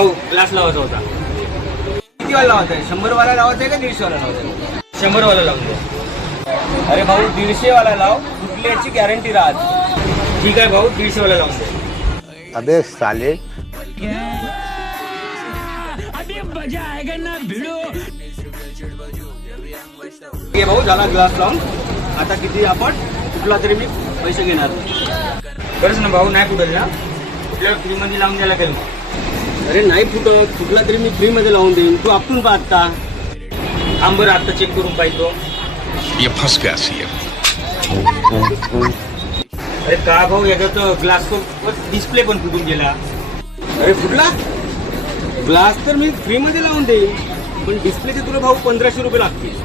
भाऊ ग्लास लावायचा होता. किती वाला लावायचा आहे? 100 वाला लावायचा आहे का 150 वाला लावायचा आहे? 100 वाला लावून द्या. अरे भाऊ 150 वाला लाव, फुटल्याची गॅरंटी राहत. ठीक आहे भाऊ 150 वाला लावून द्या. अबे साले हे भाऊ झाला ग्लास लावून. आता किती आपण कुठला तरी मी पैसे घेणार. बरंच ना भाऊ, नाही फुटेल ना? कुठल्या फ्रीमध्ये लावून द्यायला लागेल. अरे नाही फुटत, कुठला तरी मी फ्री मध्ये लावून देईन. तू आपटून पाहता. आंबर आता चेक करून पाहिजे. ये फंस गया सी. अरे का भाऊ, याचा तर ग्लास डिस्प्ले पण फुटून गेला. अरे फुटला ग्लास तर मी फ्री मध्ये लावून देईन, पण डिस्प्लेचे तुला भाऊ 1500 रुपये लागतील.